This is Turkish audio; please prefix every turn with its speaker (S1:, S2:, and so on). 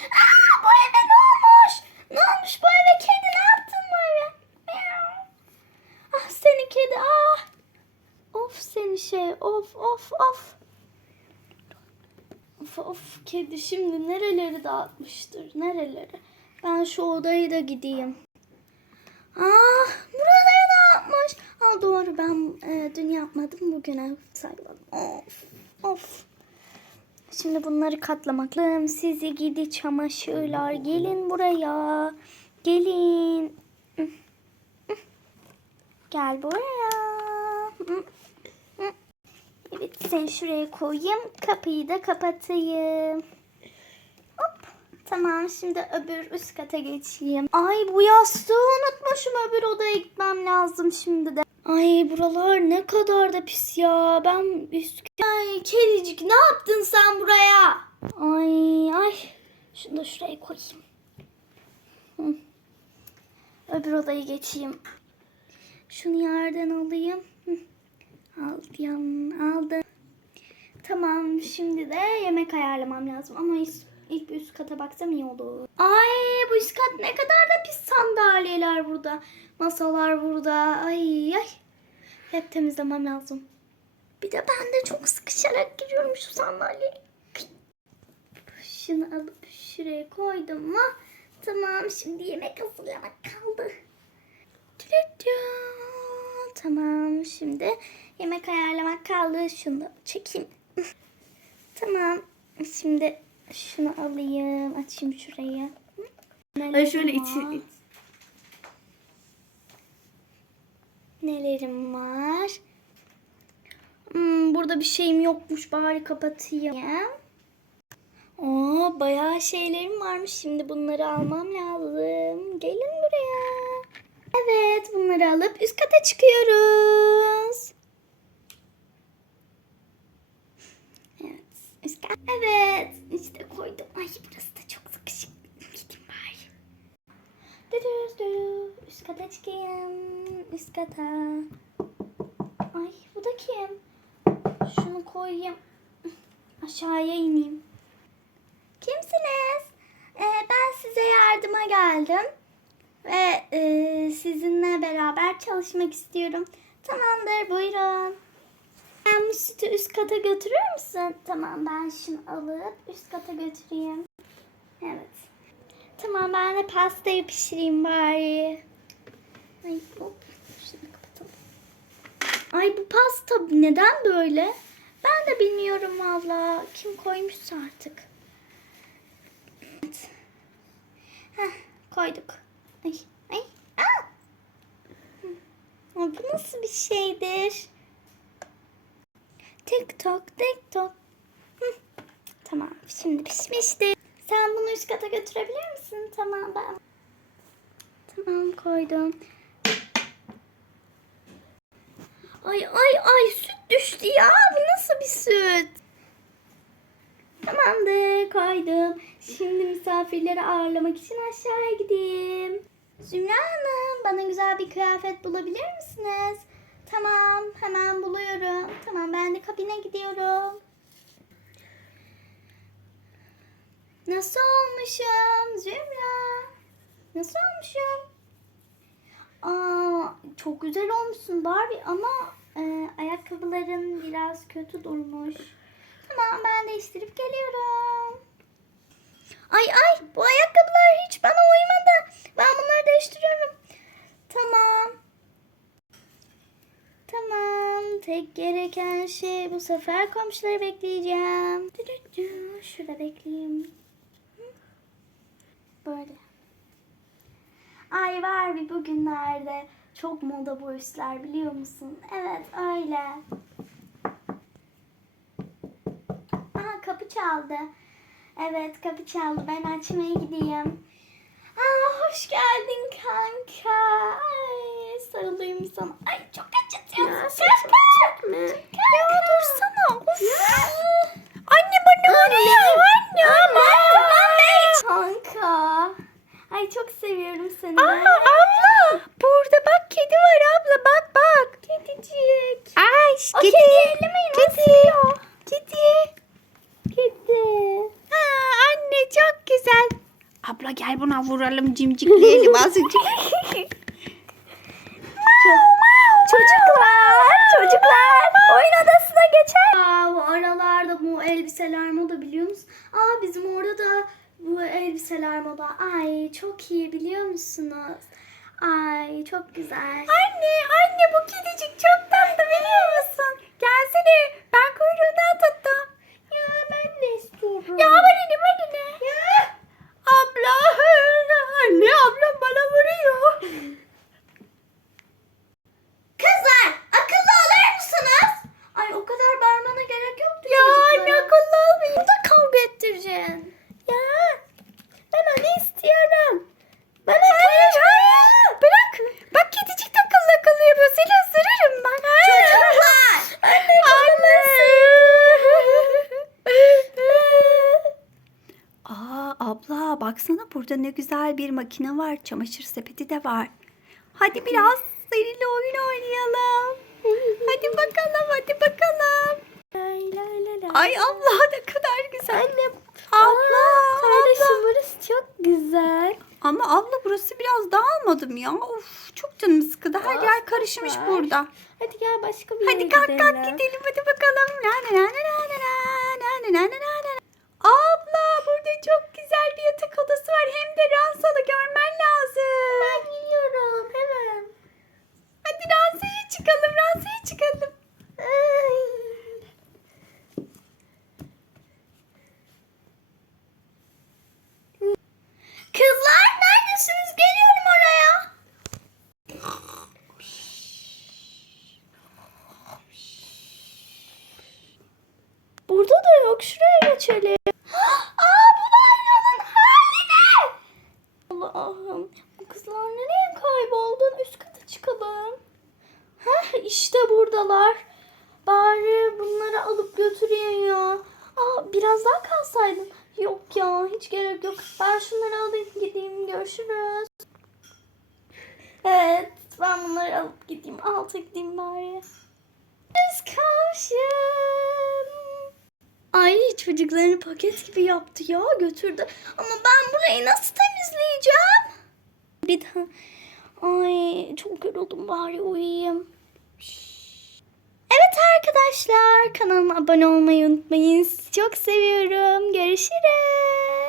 S1: Aa, bu eve ne olmuş? Ne olmuş bu eve kedi? Ne yaptın bu eve? Ah seni kedi ah. Of seni şey of of of. Of of kedi şimdi nereleri dağıtmıştır nereleri. Ben şu odayı da gideyim. Ah buraya dağıtmış. Ha doğru ben e, dün yapmadım bugüne sakladım. Of of. Şimdi bunları katlamak lazım. Sizi gidi çamaşırlar. Gelin buraya. Gelin. Gel buraya. Evet seni şuraya koyayım. Kapıyı da kapatayım. Hop. Tamam şimdi öbür üst kata geçeyim. Ay bu yastığı unutmuşum. Öbür odaya gitmem lazım şimdi de. Ay buralar ne kadar da pis ya. Ben üst... Ay kedicik ne yaptın sen buraya? Ay ay. Şunu da şuraya koyayım. Hı. Öbür odaya geçeyim. Şunu yerden alayım. Hı. Aldım, aldım. Tamam, şimdi de yemek ayarlamam lazım ama is- ilk üst kata baksam iyi olur. Ay bu üst kat ne kadar da pis sandalyeler burada. Masalar burada. Ay ay. Hep temizlemem lazım. Bir de ben de çok sıkışarak giriyorum şu sandalyeye. Şunu alıp şuraya koydum mu? Tamam şimdi yemek hazırlamak kaldı. Tamam şimdi yemek ayarlamak kaldı. Şunu da çekeyim. tamam şimdi şunu alayım. Açayım şurayı.
S2: Ay şöyle içi.
S1: var? Nelerim var? Hmm, burada bir şeyim yokmuş. Bari kapatayım. Oo, bayağı şeylerim varmış. Şimdi bunları almam lazım. Gelin buraya. Evet, bunları alıp üst kata çıkıyoruz. Evet, üst kat. Evet, işte koydum. Ay burası da çok sıkışık. Gideyim bari. Dürüz dürüz. Üst kata çıkayım. Üst kata. Ay bu da kim? Şunu koyayım. Aşağıya ineyim. Kimsiniz? Ee, ben size yardıma geldim. Ve e, sizinle beraber çalışmak istiyorum. Tamamdır buyurun. Sütü üst kata götürür müsün? Tamam ben şunu alıp üst kata götüreyim. Evet. Tamam ben de pastayı pişireyim bari. Ay hop. Şunu kapatalım. Ay bu pasta neden böyle? Ben de bilmiyorum valla. Kim koymuşsa artık. Evet. Heh, koyduk. Ay, ay, aa! Bu nasıl bir şeydir? Tik tok, tik tok. Tamam, şimdi pişmiştir. Sen bunu üst kata götürebilir misin? Tamam ben. Tamam koydum. Ay ay ay süt düştü ya. Bu nasıl bir süt? Tamamdır koydum. Şimdi misafirleri ağırlamak için aşağıya gideyim. Zümra Hanım bana güzel bir kıyafet bulabilir misiniz? Tamam hemen buluyorum. Tamam ben de kabine gidiyorum. Nasıl olmuşum Zümra? Nasıl olmuşum? Aa, çok güzel olmuşsun Barbie ama e, ayakkabıların biraz kötü durmuş. Tamam ben değiştirip geliyorum. Ay ay bu ayakkabılar hiç bana uymadı. Ben bunları değiştiriyorum. Tamam. Tamam. Tek gereken şey bu sefer komşuları bekleyeceğim. Şurada bekleyeyim. Böyle. Ay var bir bugünlerde çok moda bu işler biliyor musun? Evet öyle. Aha kapı çaldı. Evet kapı çaldı. Ben açmaya gideyim. Aa, hoş geldin kanka. Ay, sarılayım sana. Ay çok acıtıyorsun. Kanka. Ya dursana. Of. Anne bana vuruyor. Anne. Anne. Kanka. Ay çok seviyorum seni.
S2: Aa abla burada bak kedi var abla bak bak.
S1: Kedicik.
S2: Ay
S1: O
S2: kedi.
S1: kediyi ellemeyin. o
S2: Kedi. Kedi.
S1: Kedi.
S2: Ha, anne çok güzel. gel buna vuralım cimcikleyelim azıcık.
S1: Çocuklar, çocuklar oyun odasına geçer. Aa, bu aralarda bu elbiseler moda biliyor musun? Aa bizim orada da bu elbiseler moda. Ay çok iyi biliyor musunuz? Ay çok güzel.
S2: Anne anne bu kedicik çok tatlı biliyor musun? Gelsene ben kuyruğundan tuttum.
S1: Ya ben de istiyorum.
S2: Ya bana ne bana ne? Abla anne ablam bana vuruyor.
S1: Kızlar akıllı olur musunuz? Ay o kadar bağırmana gerek yoktu
S2: Ya
S1: çocuklara.
S2: anne akıllı olmayın.
S1: Burada kavga ettireceksin.
S2: Ya ben onu istiyorum. Bana hayır hayır. Bırak. Bak kedicik de akıllı akıllı yapıyor. Seni ısırırım bak.
S1: Çocuklar.
S2: Anne anne. Aa abla baksana burada ne güzel bir makine var. Çamaşır sepeti de var. Hadi biraz seninle oyun oynayalım. Hadi bakalım hadi bakalım. Ay abla ne kadar güzel. Anne. Abla.
S1: Kardeşim
S2: abla.
S1: burası çok güzel.
S2: Ama abla burası biraz dağılmadım ya. Of çok canım sıkıldı. Her
S1: Aa,
S2: yer karışmış
S1: var.
S2: burada.
S1: Hadi gel başka bir yere
S2: Hadi kalk
S1: gidelim.
S2: kalk gidelim hadi bakalım. Na na na na na na na na na na na. Abla burada çok güzel bir yatak odası var. Hem de ranzalı görmen lazım.
S1: Ben geliyorum hemen.
S2: Hadi ranzaya çıkalım ranzaya çıkalım.
S1: Kızlar neredesiniz? Geliyorum oraya. Burada da yok. Şuraya geçelim. Aa bu banyanın hali ne? Allah'ım. Bu kızlar nereye kayboldu? Üst kata çıkalım. Heh işte buradalar. Bari bunları alıp götüreyim ya. Aa biraz daha kalsaydın. Yok ya hiç gerek yok. Ben şunları alayım gideyim. Görüşürüz. Evet ben bunları alıp gideyim. Alta gideyim bari. Kız kavşım. Ay çocuklarını paket gibi yaptı ya götürdü. Ama ben burayı nasıl temizleyeceğim? Bir daha. Ay çok yoruldum bari uyuyayım. Evet arkadaşlar kanalıma abone olmayı unutmayın. Sizi çok seviyorum. Görüşürüz.